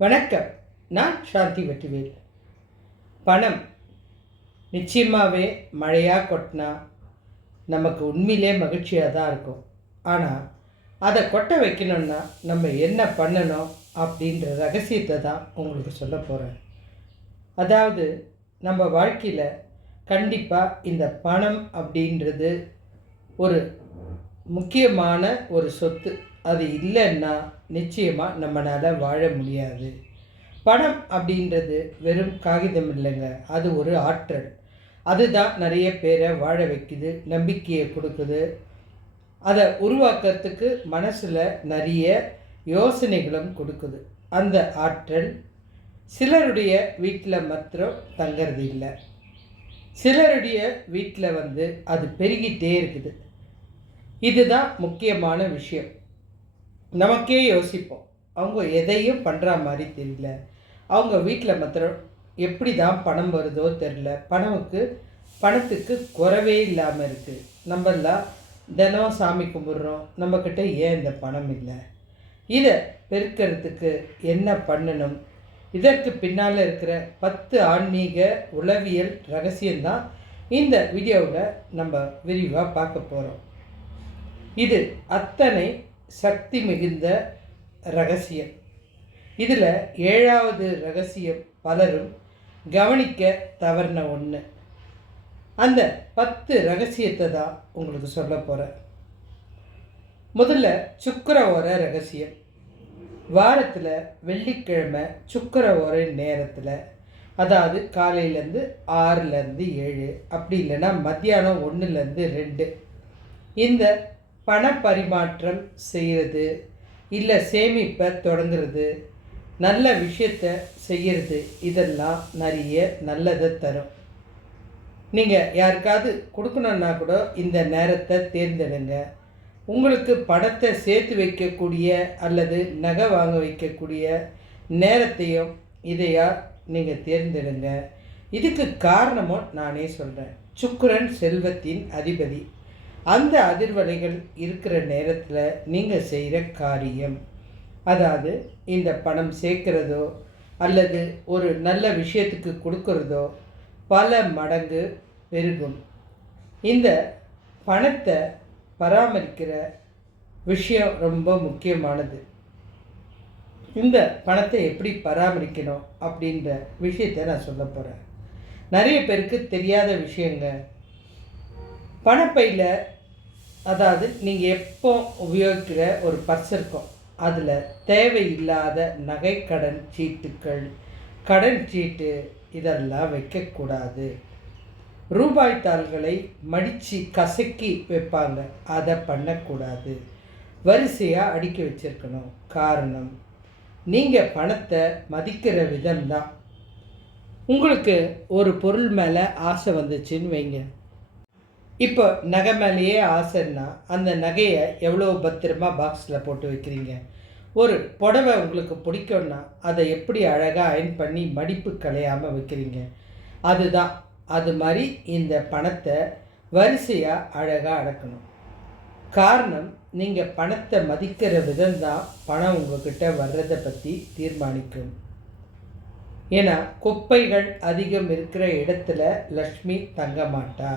வணக்கம். நான் சாந்தி வெற்றிவேல். பணம் நிச்சயமாகவே மழையாக கொட்டினா நமக்கு உண்மையிலே மகிழ்ச்சியாக தான் இருக்கும். ஆனால் அதை கொட்ட வைக்கணும்னா நம்ம என்ன பண்ணணும் அப்படின்ற ரகசியத்தை தான் உங்களுக்கு சொல்ல போகிறேன். அதாவது நம்ம வாழ்க்கையில் கண்டிப்பாக இந்த பணம் அப்படின்றது ஒரு முக்கியமான ஒரு சொத்து. அது இல்லைன்னா நிச்சயமாக நம்மளால் வாழ முடியாது. பணம் அப்படின்றது வெறும் காகிதம் இல்லைங்க, அது ஒரு ஆற்றல். அதுதான் நிறைய பேரை வாழ வைக்குது, நம்பிக்கையை கொடுக்குது. அதை உருவாக்கிறதுக்கு மனசில் நிறைய யோசனைகளும் கொடுக்குது. அந்த ஆற்றல் சிலருடைய வீட்டில் மாத்திரம் தங்கிறது இல்லை, சிலருடைய வீட்டில் அது பெருகிட்டே இருக்குது. இதுதான் முக்கியமான விஷயம். நமக்கே யோசிப்போம், அவங்க எதையும் பண்ணுற மாதிரி தெரியல, அவங்க வீட்டில் மாத்திரம் எப்படி தான் பணம் வருதோ தெரில, பணத்துக்கு குறைவே இல்லாமல் இருக்குது. நம்மெல்லாம் தினம் சாமி கும்பிட்றோம், நம்மக்கிட்ட ஏன் இந்த பணம் இல்லை? இதை பெருக்கிறதுக்கு என்ன பண்ணணும்? இதற்கு பின்னால் இருக்கிற 10 ஆன்மீக உளவியல் ரகசியம்தான் இந்த வீடியோவில் நம்ம விரிவாக பார்க்க போகிறோம். இது அத்தனை சக்தி மிகுந்த ரகசியம். இதில் 7வது ரகசியம் பலரும் கவனிக்க தவறின ஒன்று. அந்த 10 ரகசியத்தை தான் உங்களுக்கு சொல்ல போகிறேன். முதல்ல சுக்கிர ஓர ரகசியம். வாரத்தில் வெள்ளிக்கிழமை சுக்கிர ஓரை நேரத்தில், அதாவது காலையிலேருந்து 6லேருந்து 7, அப்படி இல்லைன்னா மத்தியானம் 1லேருந்து 2, இந்த பண பரிமாற்றம் செய்கிறது, இல்லை சேமிப்பை தொடங்குறது, நல்ல விஷயத்தை செய்கிறது, இதெல்லாம் நிறைய நல்லதை தரும். நீங்கள் யாருக்காவது கொடுக்கணுன்னா கூட இந்த நேரத்தை தேர்ந்தெடுங்க. உங்களுக்கு பணத்தை சேர்த்து வைக்கக்கூடிய அல்லது நகை வாங்க வைக்கக்கூடிய நேரத்தையும் இதையா நீங்கள் தேர்ந்தெடுங்க. இதுக்கு காரணமும் நானே சொல்கிறேன். சுக்கிரன் செல்வத்தின் அதிபதி. அந்த அதிர்வலைகள் இருக்கிற நேரத்தில் நீங்கள் செய்கிற காரியம், அதாவது இந்த பணம் சேர்க்கிறதோ அல்லது ஒரு நல்ல விஷயத்துக்கு கொடுக்கறதோ பல மடங்கு பெருகும். இந்த பணத்தை பராமரிக்கிற விஷயம் ரொம்ப முக்கியமானது. இந்த பணத்தை எப்படி பராமரிக்கணும் அப்படின்ற விஷயத்தை நான் சொல்ல போகிறேன். நிறைய பேருக்கு தெரியாத விஷயங்க. பணப்பையில், அதாவது நீங்கள் எப்போ உபயோகிக்கிற ஒரு பர்ஸ் இருக்கும், அதில் தேவையில்லாத நகை கடன் சீட்டுக்கள், கடன் சீட்டு இதெல்லாம் வைக்கக்கூடாது. ரூபாய் தாள்களை மடித்து கசக்கி வைப்பாங்க, அதை பண்ணக்கூடாது. வரிசையாக அடுக்கி வச்சுருக்கணும். காரணம், நீங்கள் பணத்தை மதிக்கிற விதம்தான். உங்களுக்கு ஒரு பொருள் மேலே ஆசை வந்துச்சுன்னு வைங்க. இப்போ நகை மேலேயே ஆசைன்னா அந்த நகையை எவ்வளோ பத்திரமா பாக்ஸில் போட்டு வைக்கிறீங்க. ஒரு புடவை உங்களுக்கு பிடிக்கும்னா அதை எப்படி அழகாக அயன் பண்ணி மடிப்பு கலையாமல் வைக்கிறீங்க. அதுதான் அது மாதிரி இந்த பணத்தை வரிசையாக அழகாக அடக்கணும். காரணம், நீங்கள் பணத்தை மதிக்கிற விதம்தான் பணம் உங்கள்கிட்ட வர்றதை பற்றி தீர்மானிக்கும். ஏன்னா குப்பைகள் அதிகம் இருக்கிற இடத்துல லக்ஷ்மி தங்க மாட்டா.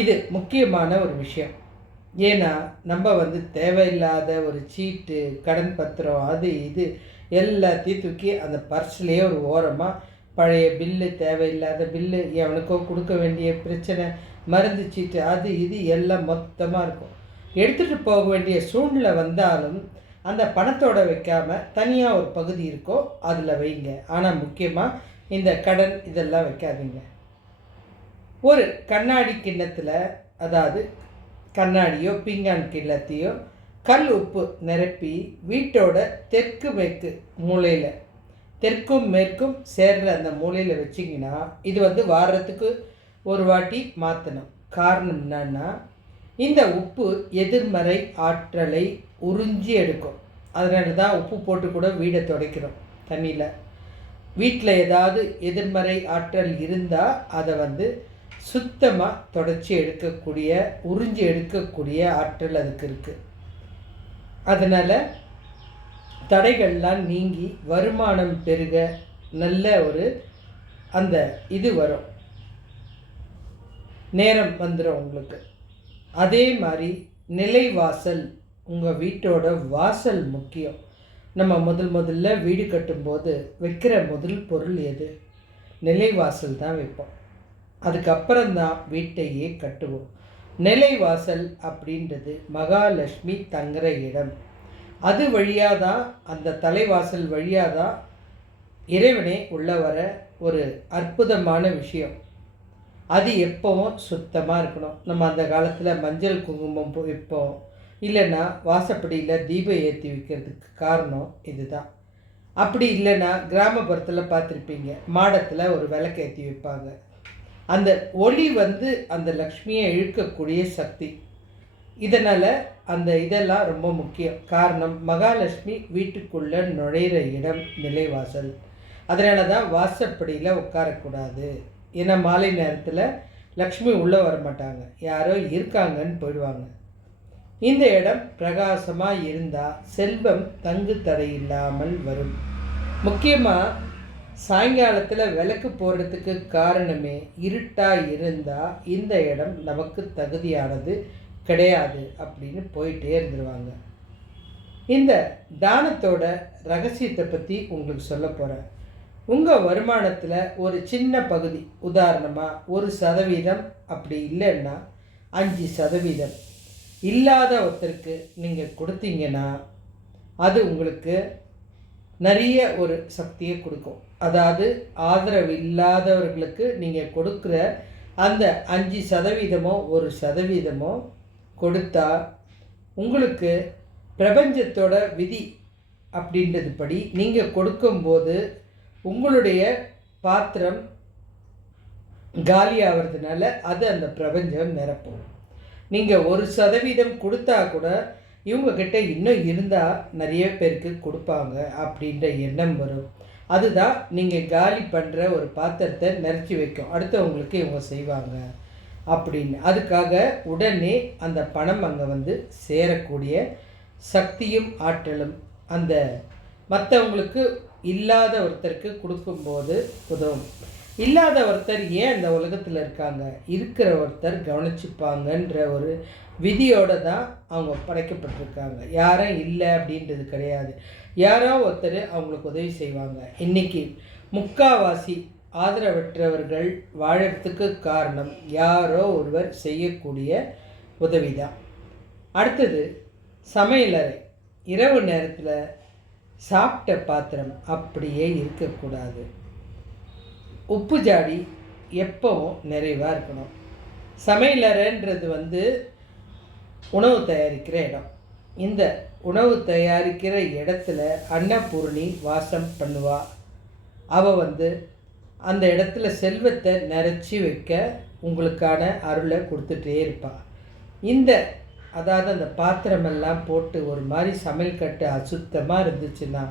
இது முக்கியமான ஒரு விஷயம். ஏன்னா நம்ம தேவையில்லாத ஒரு சீட்டு, கடன் பத்திரம், அது இது எல்லாத்தையும் தூக்கி அந்த பர்ஸ்லேயே ஒரு ஓரமாக பழைய பில்லு, தேவையில்லாத பில்லு, எவனுக்கோ கொடுக்க வேண்டிய பிரச்சனை, மருந்து சீட்டு, அது இது எல்லாம் மொத்தமாக இருக்கும். எடுத்துகிட்டு போக வேண்டிய சூழ்நிலை வந்தாலும் அந்த பணத்தோடு வைக்காமல் தனியாக ஒரு பகுதி இருக்கோ அதில் வைங்க. ஆனால் முக்கியமாக இந்த கடன் இதெல்லாம் வைக்காதீங்க. ஒரு கண்ணாடி கிண்ணத்தில், அதாவது கண்ணாடியோ பீங்கான் கிண்ணத்தையோ கல் உப்பு நிரப்பி வீட்டோட தெற்கு மேற்கு மூலையில், தெற்கும் மேற்கும் சேர்ற அந்த மூலையில் வச்சிங்கன்னா இது வாரத்துக்கு ஒரு வாட்டி மாற்றணும். காரணம் என்னன்னா, இந்த உப்பு எதிர்மறை ஆற்றலை உறிஞ்சி எடுக்கும். அதனால தான் உப்பு போட்டு கூட வீடை துடைக்கிறோம் தண்ணியில். வீட்டில் ஏதாவது எதிர்மறை ஆற்றல் இருந்தால் அதை சுத்தமாக தொடச்சி எடுக்கக்கூடிய, உறிஞ்சி எடுக்கக்கூடிய ஆற்றல் அதுக்கு இருக்குது. அதனால் தடைகள்லாம் நீங்கி வருமானம் பெருக நல்ல ஒரு அந்த இது வரும், நேரம் வந்துடும் உங்களுக்கு. அதே மாதிரி நிலைவாசல், உங்கள் வீட்டோட வாசல் முக்கியம். நம்ம முதல்ல வீடு கட்டும்போது வைக்கிற முதல் பொருள் எது? நிலைவாசல் தான் வைப்போம். அதுக்கப்புறம்தான் வீட்டையே கட்டுவோம். நிலைவாசல் அப்படின்றது மகாலட்சுமி தங்குற இடம். அது வழியாக தான், அந்த தலைவாசல் வழியாக தான் இறைவனே உள்ள வர ஒரு அற்புதமான விஷயம். அது எப்போவும் சுத்தமாக இருக்கணும். நம்ம அந்த காலத்தில் மஞ்சள் குங்குமம் வைப்போம், இல்லைன்னா வாசப்படியில் தீபம் ஏற்றி வைக்கிறதுக்கு காரணம் இதுதான். அப்படி இல்லைன்னா கிராமப்புறத்தில் பார்த்துருப்பீங்க, மாடத்தில் ஒரு விளக்கு ஏற்றி வைப்பாங்க. அந்த ஒளி அந்த லக்ஷ்மியை இழுக்கக்கூடிய சக்தி. இதனால் அந்த இதெல்லாம் ரொம்ப முக்கியம். காரணம், மகாலட்சுமி வீட்டுக்குள்ளே நுழையிற இடம் நிலைவாசல். அதனால தான் வாசப்படியில் உட்காரக்கூடாது. ஏன்னா மாலை நேரத்தில் லக்ஷ்மி உள்ளே வர மாட்டாங்க, யாரோ இருக்காங்கன்னு போயிடுவாங்க. இந்த இடம் பிரகாசமாக இருந்தால் செல்வம் தங்கு தடை இல்லாமல் வரும். முக்கியமாக சாயங்காலத்தில் விளக்கு போடுறதுக்கு காரணமே இருட்டாக இருந்தால் இந்த இடம் நமக்கு தகுதியானது கிடையாது அப்படின்னு போயிட்டே இருந்துருவாங்க. இந்த தானத்தோட ரகசியத்தை பற்றி உங்களுக்கு சொல்ல போகிறேன். உங்கள் வருமானத்தில் ஒரு சின்ன பகுதி, உதாரணமாக 1% அப்படி இல்லைன்னா 5% இல்லாத ஒருத்தருக்கு நீங்கள் கொடுத்தீங்கன்னா அது உங்களுக்கு நிறைய ஒரு சக்தியை கொடுக்கும். அதாவது ஆதரவு இல்லாதவர்களுக்கு நீங்கள் கொடுக்குற அந்த 5%மோ 1%மோ கொடுத்தா உங்களுக்கு பிரபஞ்சத்தோட விதி அப்படின்றது படி நீங்கள் கொடுக்கும்போது உங்களுடைய பாத்திரம் காலியாகிறதுனால அது அந்த பிரபஞ்சம் நிரப்பும். நீங்கள் 1% கொடுத்தா கூட இவங்கக்கிட்ட இன்னும் இருந்தால் நிறைய பேருக்கு கொடுப்பாங்க அப்படின்ற எண்ணம் வரும். அதுதான் நீங்கள் காலி பண்ணுற ஒரு பாத்திரத்தை நிறச்சி வைக்கும், அடுத்தவங்களுக்கு இவங்க செய்வாங்க அப்படின்னு. அதுக்காக உடனே அந்த பணம் அங்கே சேரக்கூடிய சக்தியும் ஆற்றலும் அந்த மற்றவங்களுக்கு இல்லாத ஒருத்தருக்கு கொடுக்கும்போது உதவும். இல்லாத ஒருத்தர் ஏன் அந்த உலகத்தில் இருக்காங்க, இருக்கிற ஒருத்தர் கவனிச்சுப்பாங்கன்ற ஒரு விதியோடு தான் அவங்க படைக்கப்பட்டிருக்காங்க. யாரும் இல்லை அப்படின்றது கிடையாது, யாரோ ஒருத்தர் அவங்களுக்கு உதவி செய்வாங்க. இன்றைக்கி முக்காவாசி ஆதரவற்றவர்கள் வாழறதுக்கு காரணம் யாரோ ஒருவர் செய்யக்கூடிய உதவி தான். அடுத்தது சமையலறை. இரவு நேரத்தில் சாப்பிட்ட பாத்திரம் அப்படியே இருக்கக்கூடாது. உப்பு ஜாடி எப்பவும் நிறைவாக இருக்கணும். சமையலறைன்றது உணவு தயாரிக்கிற இடம். இந்த உணவு தயாரிக்கிற இடத்துல அன்னபூர்ணி வாசம் பண்ணுவா. அவள் அந்த இடத்துல செல்வத்தை நிறச்சி வைக்க உங்களுக்கான அருளை கொடுத்துட்டே இருப்பாள். அதாவது அந்த பாத்திரமெல்லாம் போட்டு ஒரு மாதிரி சமையல் கட்டு அசுத்தமாக இருந்துச்சுன்னா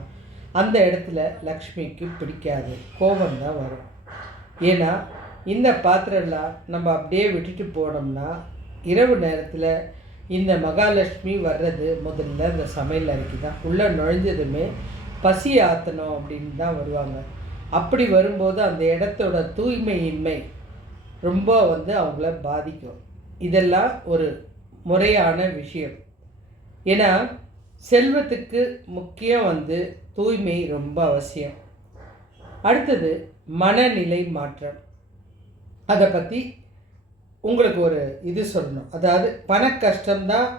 அந்த இடத்துல லக்ஷ்மிக்கு பிடிக்காது, கோபம்தான் வரும். ஏன்னா இந்த பாத்திரம்லாம் நம்ம அப்படியே விட்டுட்டு போனோம்னா இரவு நேரத்தில் இந்த மகாலட்சுமி வர்றது முதல்ல இந்த சமையல் அறைக்கு தான். உள்ளே நுழைஞ்சதுமே பசி ஆற்றணும் அப்படின்னு தான் வருவாங்க. அப்படி வரும்போது அந்த இடத்தோட தூய்மையின்மை ரொம்ப அவங்கள பாதிக்கும். இதெல்லாம் ஒரு முறையான விஷயம். ஏன்னா செல்வத்துக்கு முக்கியம் தூய்மை ரொம்ப அவசியம். அடுத்தது மனநிலை மாற்றம். அதை பற்றி உங்களுக்கு ஒரு இது சொல்லணும். அதாவது பண கஷ்டம்தான்.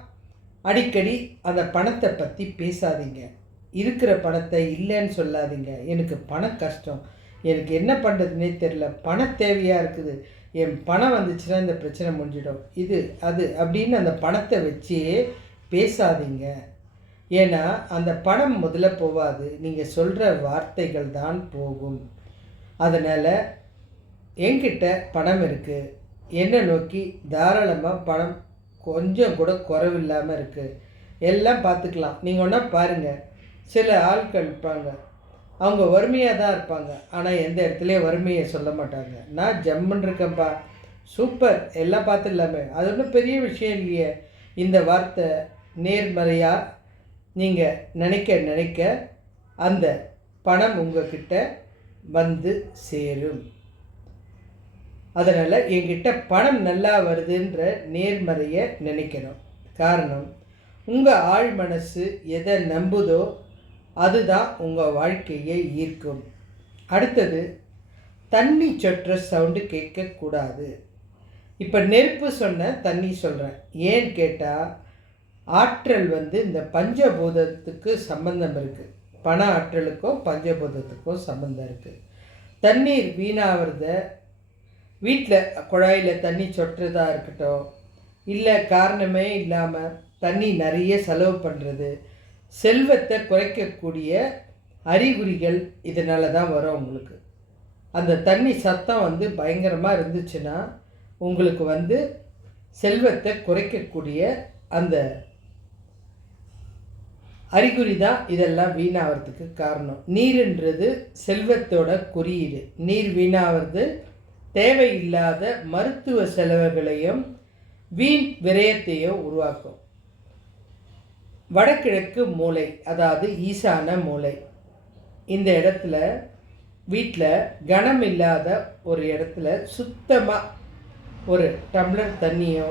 அடிக்கடி அந்த பணத்தை பற்றி பேசாதீங்க. இருக்கிற பணத்தை இல்லைன்னு சொல்லாதீங்க. எனக்கு பண கஷ்டம், எனக்கு என்ன பண்ணுறதுனே தெரில, பண தேவையாக இருக்குது, என் பணம் வந்துச்சுன்னா இந்த பிரச்சனை முடிஞ்சிடும், இது அது அப்படின்னு அந்த பணத்தை வச்சே பேசாதீங்க. ஏன்னா அந்த பணம் முதல்ல போகாது, நீங்கள் சொல்கிற வார்த்தைகள் தான் போகும். அதனால் என்கிட்ட பணம் இருக்குது, என்னை நோக்கி தாராளமாக பணம் கொஞ்சம் கூட குறைவில்லாமல் இருக்குது, எல்லாம் பார்த்துக்கலாம். நீங்கள் ஒன்றா பாருங்கள், சில ஆட்கள் இருப்பாங்க, அவங்க வறுமையாக தான் இருப்பாங்க, ஆனால் எந்த இடத்துலையும் வறுமையை சொல்ல மாட்டாங்க. நான் ஜம்முன்னு இருக்கேன்ப்பா, சூப்பர், எல்லாம் பார்த்துடலாமே, அது ஒன்றும் பெரிய விஷயம் இல்லையே. இந்த வார்த்தை நேர்மறையாக நீங்கள் நினைக்க நினைக்க அந்த பணம் உங்ககிட்ட வந்து சேரும். அதனால் என்கிட்ட பணம் நல்லா வருதுன்ற நேர்மறையை நினைக்கணும். காரணம், உங்கள் ஆழ் மனசு எதை நம்புதோ அதுதான் உங்கள் வாழ்க்கையை ஈர்க்கும். அடுத்தது, தண்ணி சொட்டுற சவுண்டு கேட்கக்கூடாது. இப்போ நெருப்பு சொன்ன தண்ணி சொல்கிறேன். ஏன்னு கேட்டால், ஆற்றல் இந்த பஞ்சபூதத்துக்கு சம்பந்தம் இருக்குது. பண ஆற்றலுக்கும் பஞ்சபூதத்துக்கும் சம்பந்தம் இருக்குது. தண்ணீர் வீணாகிறத, வீட்டில் குழாயில் தண்ணி சொட்டுறதா இருக்கட்டும், இல்லை காரணமே இல்லாமல் தண்ணி நிறைய செலவு பண்ணுறது, செல்வத்தை குறைக்கக்கூடிய அறிகுறிகள் இதனால தான் வரும் உங்களுக்கு. அந்த தண்ணி சத்தம் பயங்கரமாக இருந்துச்சுன்னா உங்களுக்கு செல்வத்தை குறைக்கக்கூடிய அந்த அறிகுறி தான் இதெல்லாம் வீணாகிறதுக்கு காரணம். நீருன்றது செல்வத்தோட குறியீடு. நீர் வீணாகிறது தேவையில்லாத மருத்துவ செலவுகளையும் வீண் விரயத்தையும் உருவாக்கும். வடகிழக்கு மூலை, அதாவது ஈசான மூலை, இந்த இடத்துல வீட்டில் கனம் இல்லாத ஒரு இடத்துல சுத்தமாக ஒரு டம்ளர் தண்ணியோ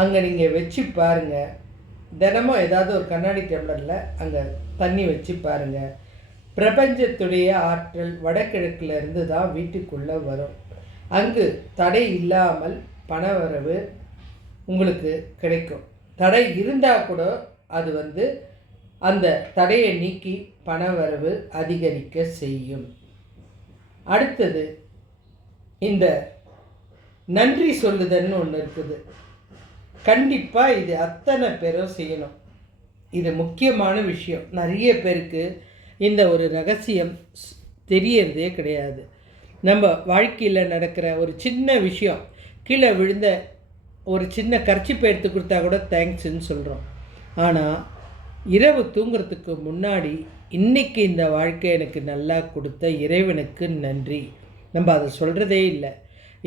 அங்கே நீங்கள் வச்சு பாருங்கள். தினமும் ஏதாவது ஒரு கண்ணாடி டம்ளரில் அங்கே தண்ணி வச்சு பாருங்கள். பிரபஞ்சத்துடைய ஆற்றல் வடகிழக்கில் இருந்து தான் வீட்டுக்குள்ளே வரும். அங்கு தடை இல்லாமல் பணவரவு உங்களுக்கு கிடைக்கும். தடை இருந்தால் கூட அது அந்த தடையை நீக்கி பணவரவு அதிகரிக்க செய்யும். அடுத்தது, இந்த நன்றி சொல்லுதல்னு ஒன்று இருக்குது. கண்டிப்பாக இது அத்தனை பேரும் செய்யணும். இது முக்கியமான விஷயம். நிறைய பேருக்கு இந்த ஒரு ரகசியம் தெரியறதே கிடையாது. நம்ம வாழ்க்கையில் நடக்கிற ஒரு சின்ன விஷயம், கீழே விழுந்த ஒரு சின்ன கர்ச்சிப்பை எடுத்து கொடுத்தா கூட தேங்க்ஸ்ன்னு சொல்கிறோம். ஆனால் இரவு தூங்குறதுக்கு முன்னாடி, இன்றைக்கி இந்த வாழ்க்கை எனக்கு நல்லா கொடுத்த இறைவனுக்கு நன்றி, நம்ம அதை சொல்கிறதே இல்லை.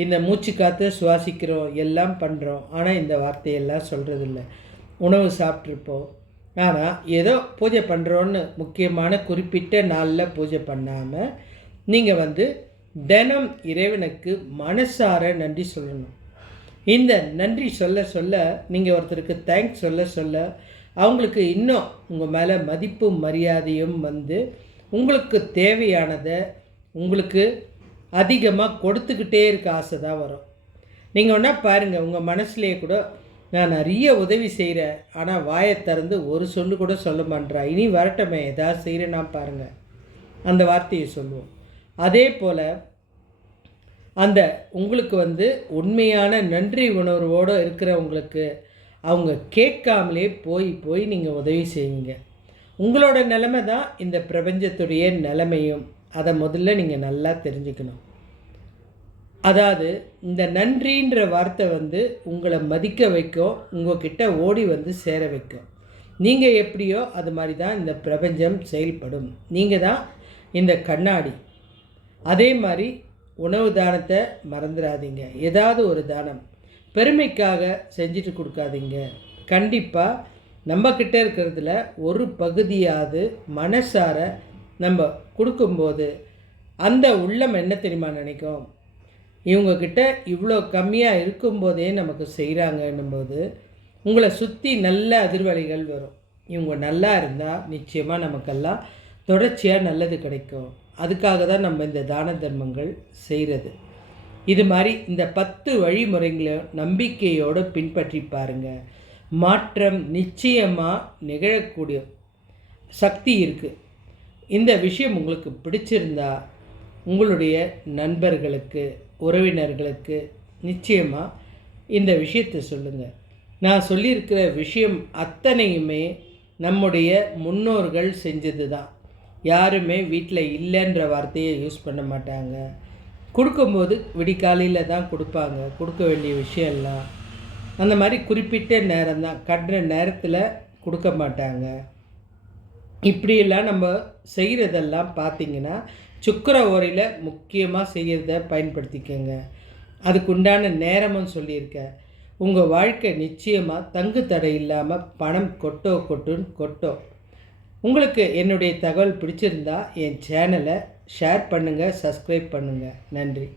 இந்த மூச்சு காற்று சுவாசிக்கிறோம், எல்லாம் பண்ணுறோம், ஆனால் இந்த வார்த்தையெல்லாம் சொல்கிறதில்ல. உணவு சாப்பிட்ருப்போம், ஆனால் ஏதோ பூஜை பண்ணுறோன்னு முக்கியமான குறிப்பிட்ட நாளில் பூஜை பண்ணாமல் நீங்கள் தினம் இறைவனுக்கு மனசார நன்றி சொல்லணும். இந்த நன்றி சொல்ல சொல்ல, நீங்கள் ஒருத்தருக்கு தேங்க்ஸ் சொல்ல சொல்ல, அவங்களுக்கு இன்னும் உங்கள் மேலே மதிப்பும் மரியாதையும் உங்களுக்கு தேவையானதை உங்களுக்கு அதிகமாக கொடுத்துக்கிட்டே இருக்க ஆசை தான் வரும். நீங்கள் ஒன்றா பாருங்கள், உங்கள் மனசுலேயே கூட நான் நிறைய உதவி செய்கிறேன், ஆனால் வாயை திறந்து ஒரு சொல்லு கூட சொல்ல மாட்டேறா, இனி வரட்டமே ஏதாவது செய்கிறேன்னா பாருங்கள், அந்த வார்த்தையை சொல்லுவோம். அதே போல் அந்த உங்களுக்கு உண்மையான நன்றி உணர்வோடு இருக்கிறவங்களுக்கு அவங்க கேட்காமலே போய் நீங்கள் உதவி செய்வீங்க. உங்களோட நிலைமை தான் இந்த பிரபஞ்சத்துடைய நிலைமையும். அதை முதல்ல நீங்கள் நல்லா தெரிஞ்சுக்கணும். அதாவது இந்த நன்றின்ற வார்த்தை உங்களை மதிக்க வைக்கும், உங்கள்கிட்ட ஓடி சேர வைக்கும். நீங்கள் எப்படியோ அது மாதிரி தான் இந்த பிரபஞ்சம் செயல்படும். நீங்கள் தான் இந்த கண்ணாடி. அதே மாதிரி உணவு தானத்தை மறந்துடாதீங்க. ஏதாவது ஒரு தானம் பெருமைக்காக செஞ்சுட்டு கொடுக்காதீங்க. கண்டிப்பாக நம்மக்கிட்ட இருக்கிறதுல ஒரு பகுதியாவது மனசார நம்ம கொடுக்கும்போது அந்த உள்ளம் என்ன தெரியுமா நினைக்கும், இவங்கக்கிட்ட இவ்வளோ கம்மியாக இருக்கும்போதே நமக்கு செய்கிறாங்கன்னும்போது உங்களை சுற்றி நல்ல அதிர்வலைகள் வரும். இவங்க நல்லா இருந்தால் நிச்சயமாக நமக்கெல்லாம் தொடர்ச்சியாக நல்லது கிடைக்கும். அதுக்காக தான் நம்ம இந்த தான தர்மங்கள் செய்கிறது. இது மாதிரி இந்த 10 வழிமுறைகளை நம்பிக்கையோடு பின்பற்றி பாருங்கள். மாற்றம் நிச்சயமாக நிகழக்கூடிய சக்தி இருக்குது. இந்த விஷயம் உங்களுக்கு பிடிச்சிருந்தா உங்களுடைய நண்பர்களுக்கு, உறவினர்களுக்கு நிச்சயமாக இந்த விஷயத்தை சொல்லுங்கள். நான் சொல்லியிருக்கிற விஷயம் அத்தனையுமே நம்முடைய முன்னோர்கள் செஞ்சது தான். யாருமே வீட்டில் இல்லைன்ற வார்த்தையை யூஸ் பண்ண மாட்டாங்க. கொடுக்கும்போது விடிகாலையில் தான் கொடுப்பாங்க. கொடுக்க வேண்டிய விஷயம்லாம் அந்த மாதிரி குறிப்பிட்ட நேரம் தான், கட்டுற நேரத்தில் கொடுக்க மாட்டாங்க. இப்படியெல்லாம் நம்ம செய்கிறதெல்லாம் பார்த்திங்கன்னா சுக்கிர ஓரையில் முக்கியமாக செய்கிறத பயன்படுத்திக்கோங்க. அதுக்குண்டான நேரமும் சொல்லியிருக்கேன். உங்கள் வாழ்க்கை நிச்சயமாக தங்கு தடை இல்லாமல் பணம் கொட்டுன்னு கொட்டும். உங்களுக்கு என்னுடைய தகவல் பிடிச்சிருந்தா என் சேனலை ஷேர் பண்ணுங்கள், சப்ஸ்கிரைப் பண்ணுங்கள். நன்றி.